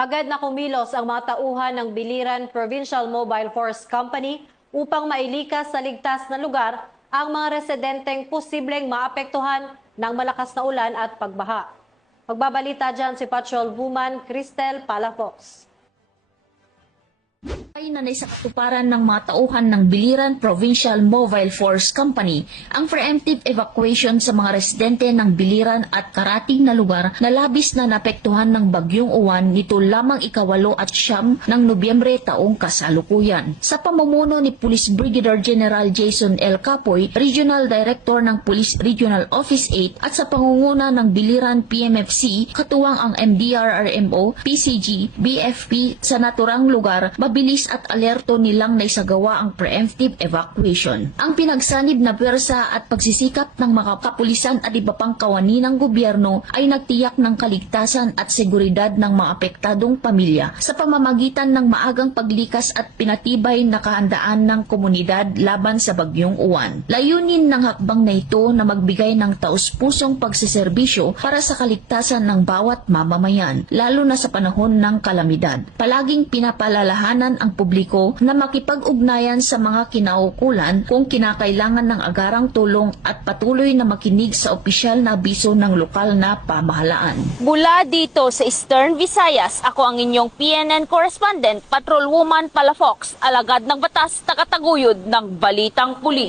Agad na kumilos ang mga tauhan ng Biliran Provincial Mobile Force Company upang mailikas sa ligtas na lugar ang mga residenteng posibleng maapektuhan ng malakas na ulan at pagbaha. Magbabalita dyan si Patrol Woman Cristel Palafox. Ay nanay sa katuparan ng mga tauhan ng Biliran Provincial Mobile Force Company ang preemptive evacuation sa mga residente ng Biliran at karating na lugar na labis na napektuhan ng bagyong uwan nito lamang 8 at 9 ng Nobyembre taong kasalukuyan. Sa pamumuno ni Police Brigadier General Jason L. Capoy, Regional Director ng Police Regional Office 8 at sa pangunguna ng Biliran PMFC, katuwang ang MDRRMO, PCG, BFP sa naturang lugar, mabilis at alerto nilang naisagawa ang preemptive evacuation. Ang pinagsanib na pwersa at pagsisikap ng mga kapulisan at iba pang kawani ng gobyerno ay nagtiyak ng kaligtasan at seguridad ng mga apektadong pamilya sa pamamagitan ng maagang paglikas at pinatibay na kahandaan ng komunidad laban sa bagyong uwan. Layunin ng hakbang na ito na magbigay ng taus-pusong pagseserbisyo para sa kaligtasan ng bawat mamamayan, lalo na sa panahon ng kalamidad. Palaging pinapalalahanan ang publiko na makipag-ugnayan sa mga kinaukulan kung kinakailangan ng agarang tulong at patuloy na makinig sa opisyal na abiso ng lokal na pamahalaan. Mula dito sa Eastern Visayas, ako ang inyong PNN correspondent, Patrol Woman Palafox, alagad ng batas, takataguyod ng Balitang Pulis.